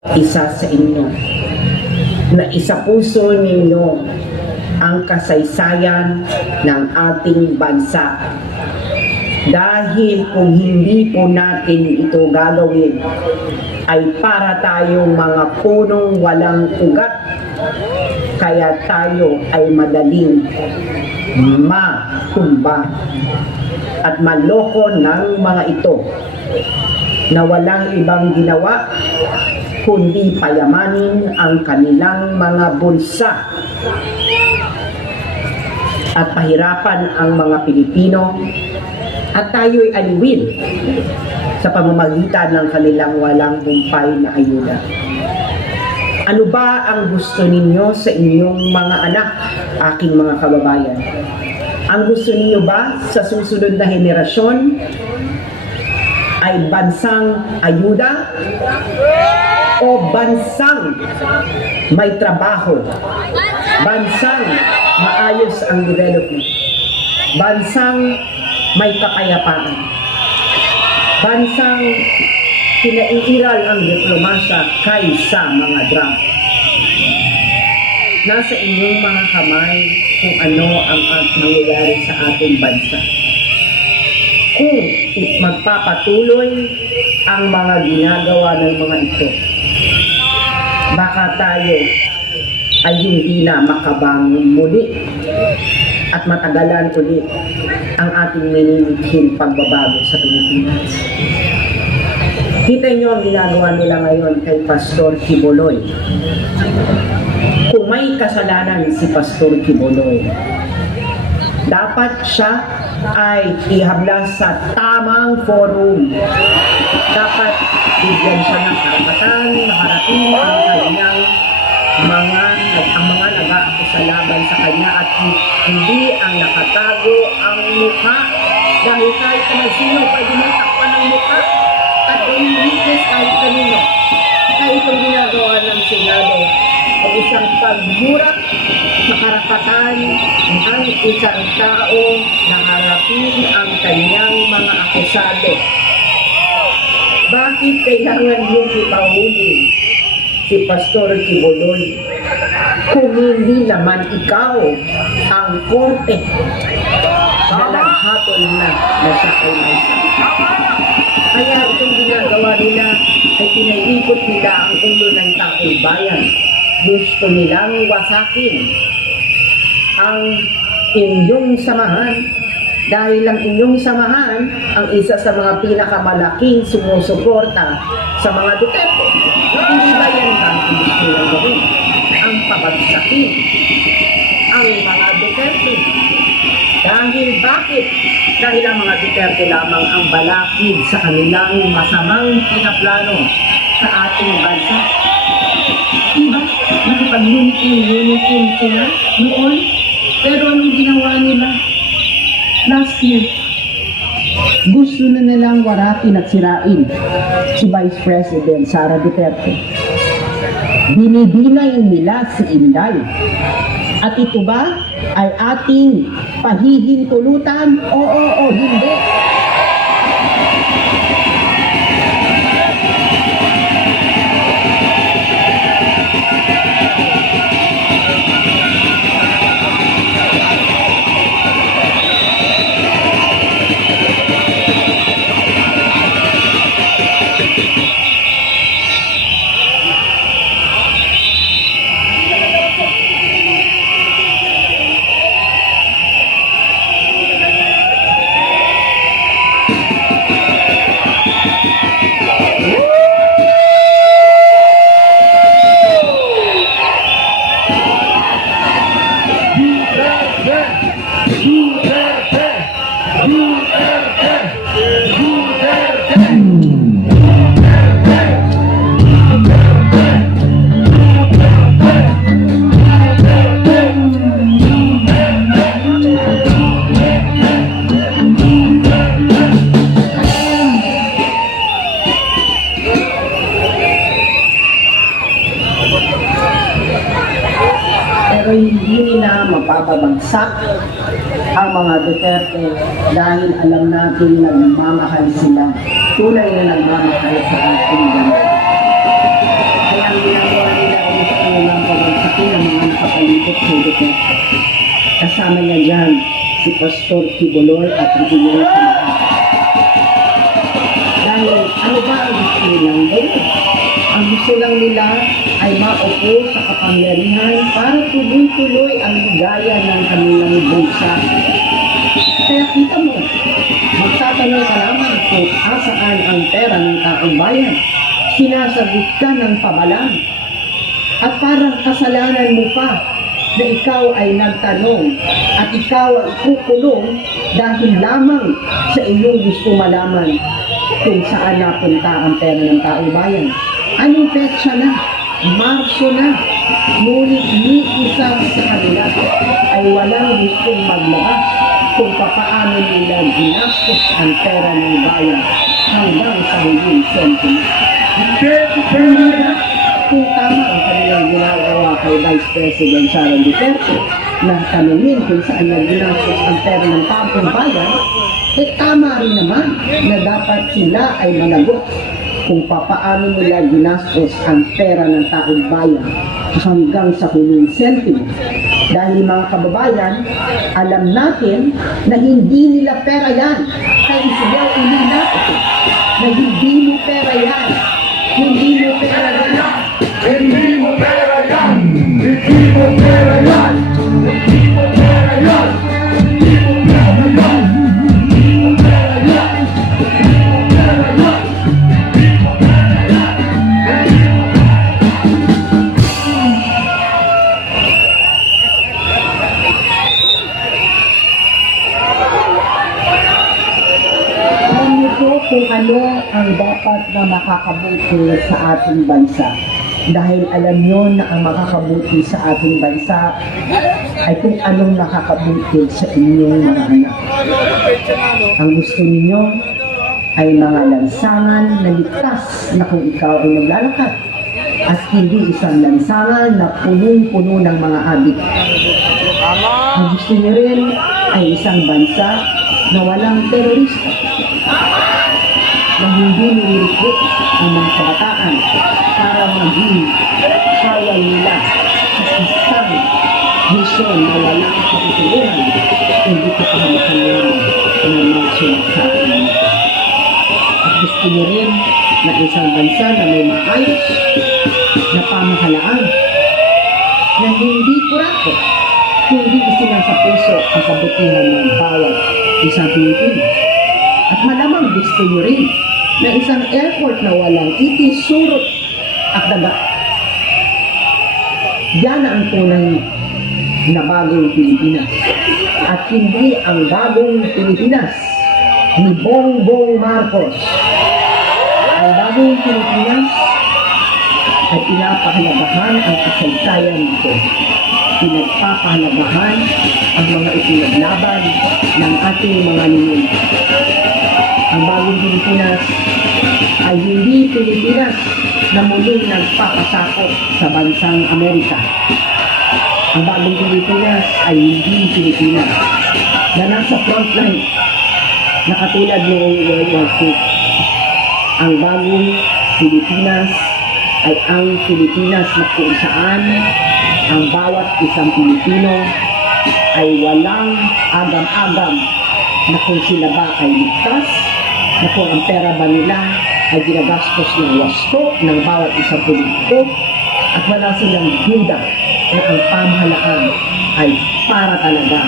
isa sa inyo, na isapuso ninyo ang kasaysayan ng ating bansa. Dahil kung hindi po natin ito gagawin, ay para tayong mga punong walang ugat, kaya tayo ay madaling matumba at maloko ng mga ito na walang ibang ginawa kundi payamanin ang kanilang mga bulsa at pahirapan ang mga Pilipino at tayo'y aliwin sa pamamagitan ng kanilang walang humpay na ayuda. Ano ba ang gusto ninyo sa inyong mga anak, aking mga kababayan? Ang gusto ninyo ba sa susunod na henerasyon ay bansang ayuda o bansang may trabaho, bansang maayos ang development, bansang may kapayapaan, bansang pinaiiral ang diplomasya kaysa mga drama? Nasa inyong mga kamay kung ano ang mangyayari sa ating bansa. Kung magpapatuloy ang mga ginagawa ng mga ito, baka tayo ay hindi na makabangon muli at matagalan ulit ang ating minimiking pagbabago sa Pilipinas. Kita niyo ang ginagawa nila ngayon kay Pastor Quiboloy. Kung may kasalanan si Pastor Quiboloy, dapat siya ay ihabla sa tamang forum. Dapat bigyan siya ng karapatan na harapin ang kanyang mga nag-aakusa laban sa kanya at hindi ang nakatago ang mukha, dahil kahit naman sino pwede mong takpan ng mukha at gawing witness kahit kanino. Kaya itong ginagawa ng Senado ay isang pagmura sa karapatan ng isang tao na harapin ang kanyang mga akusado. Bakit kailangan yung ipahuli si Pastor Quiboloy kung hindi naman ikaw ang korte na naghatol na siya ay may sakit? Kaya itong ginagawa nila ay pinaiikot nila ang ulo ng taong bayan. Gusto nilang wasakin ang inyong samahan, dahil ang inyong samahan ang isa sa mga pinakamalaking sumusuporta sa mga Duterte. Hindi ba yan ang gusto nilang gawin? Ang pabagsakin ang mga Duterte. Dahil bakit? Dahil ang mga Duterte lamang ang balakid sa kanilang masamang pinaplano sa ating bansa. Diba? Nakipag-unitin sila noon. Pero anong ginawa nila? Last year, gusto na nilang warakin at sirain si Vice President Sara Duterte. Dinidinay nila si Inday. At ito ba ay ating pahihintulutan? Oo o hindi? Pero hindi nila mapapabagsak ang mga Duterte dahil alam natin nagmamahal sila tulad na nagmamahal sa ating bansa. kasama niya dyan si Pastor Kibolor at ang inyong samahan. Dahil ano ba ang gusto nilang gawin? Ang gusto lang nila ay maupo sa kapangyarihan para tuloy-tuloy ang ligaya ng kanilang bansa. Kaya kita mo, magtatanong ka lamang kung asaan ang pera ng taong bayan. Sinasagot ka ng pabalang. At parang kasalanan mo pa na ikaw ay nagtanong at ikaw ay kukulong dahil lamang sa iyong gusto malaman kung saan napunta ang pera ng taong bayan. Anong petsa na? Marso na. Ngunit ni isa sa kanila ay walang gustong maglabas kung papaano nila ginastos ang pera ng bayan hanggang sa huling sentimo. Kung tama ang kanilang ginagawa kay Vice President Sara Duterte na tanungin kung saan niya ginastos ang pera ng taong bayan, tama rin naman na dapat sila ay managot kung papaano nila ginastos ang pera ng taong bayan hanggang sa huling sentimo. Dahil mga kababayan, alam natin na hindi nila pera yan. Kaya isigaw uli natin na hindi mo pera yan. Hindi mo pera yan. Hindi mo pera yan! Hindi mo pera yan! Hindi mo pera yan! Hindi mo pera yan! Hindi mo pera yan! Hindi mo pera yan! Hindi mo pera yan! Alam niyo po kung ano ang dapat na makakabuti sa ating bansa. Dahil alam nyo na ang makakabuti sa ating bansa ay kung anong nakakabuti sa inyong mga anak. Ang gusto ninyo ay mga lansangan na ligtas na kung ikaw ay naglalakad at hindi isang lansangan na punong-puno ng mga adik. Ang gusto niyo rin ay isang bansa na walang terorista, na hindi nililikot ang mga kabataan para maging kaya nila sa isang misyon na walang kapituluhan, hindi ko pahamakan ng mga sinasabi. At gusto niyo rin na isang bansa na may maayos na pamahalaan, na hindi kurako, kundi isinasapuso ang kabutihan ng bawat isang Pilipino. At malamang gusto niyo rin na isang airport na walang itisurot at daga. Yan ang tunay na bagong Pilipinas. At hindi ang bagong Pilipinas ni Bongbong Marcos. Ang bagong Pilipinas ay pinapahalagahan ang kasaysayan nito. Pinagpapahalagahan ang mga ipinaglaban ng ating mga ninuno. Ang bagong Pilipinas ay hindi Pilipinas na muling nagpapasakop sa bansang Amerika. Ang bagong Pilipinas ay hindi Pilipinas na nasa frontline na katulad noong World War II. Ang bagong Pilipinas ay ang Pilipinas na kung saan ang bawat isang Pilipino ay walang agam-agam na kung sila ba ay ligtas, na kung ang pera ba nila ay ginagastos ng wasto ng bawat isang politiko, at wala silang duda na ang pamahalaan ay para talaga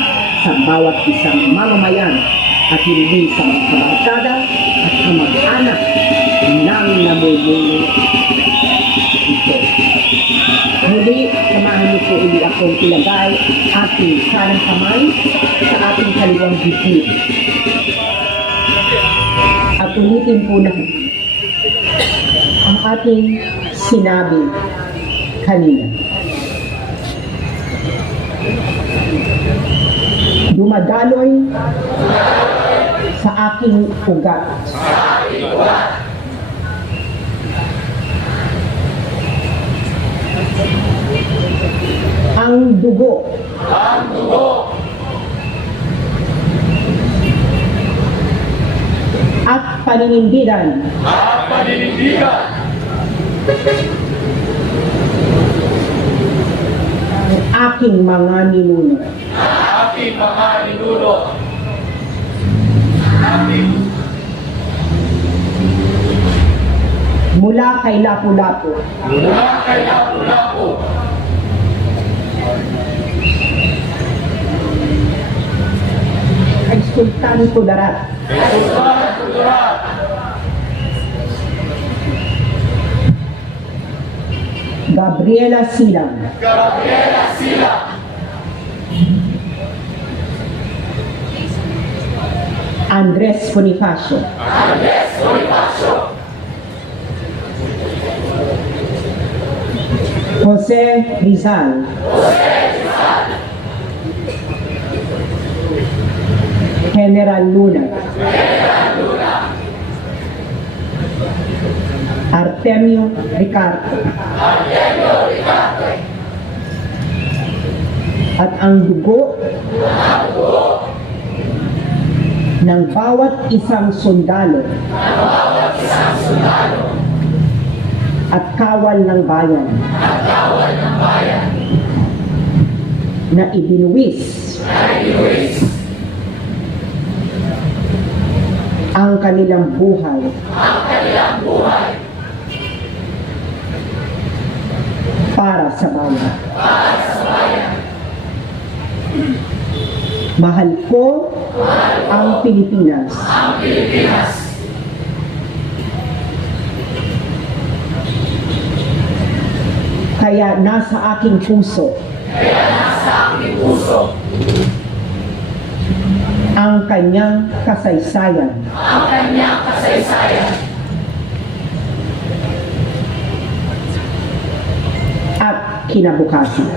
sa bawat isang mamamayan at hindi sa mga kabarkada at kamag-anak ng namumuno ito. Muli, samahan niyo po uli akong ilagay ating kanang kamay sa ating kaliwang bibig. At ulitin po na ang ating sinabi kanina. Dumadaloy sa aking ugat. Ang dugo. At paninindigan. Ang aking mga ninuno. ating mga ninuno. Ating mula kay Lapu-Lapu mula kay Lapu-Lapu kay Sultan Kudarat, kay Sultan Kudarat, Gabriela Silang, Gabriela Sila, Andres Bonifacio, Andres Bonifacio, Jose Rizal, General Luna, Artemio Ricardo, at ang dugo ng bawat isang sundalo at kawal ng bayan na ibinuwis ang kanilang buhay para sa bayan. Mahal ko ang Pilipinas. Kaya nasa aking puso ang kanyang kasaysayan. At kinabukasan.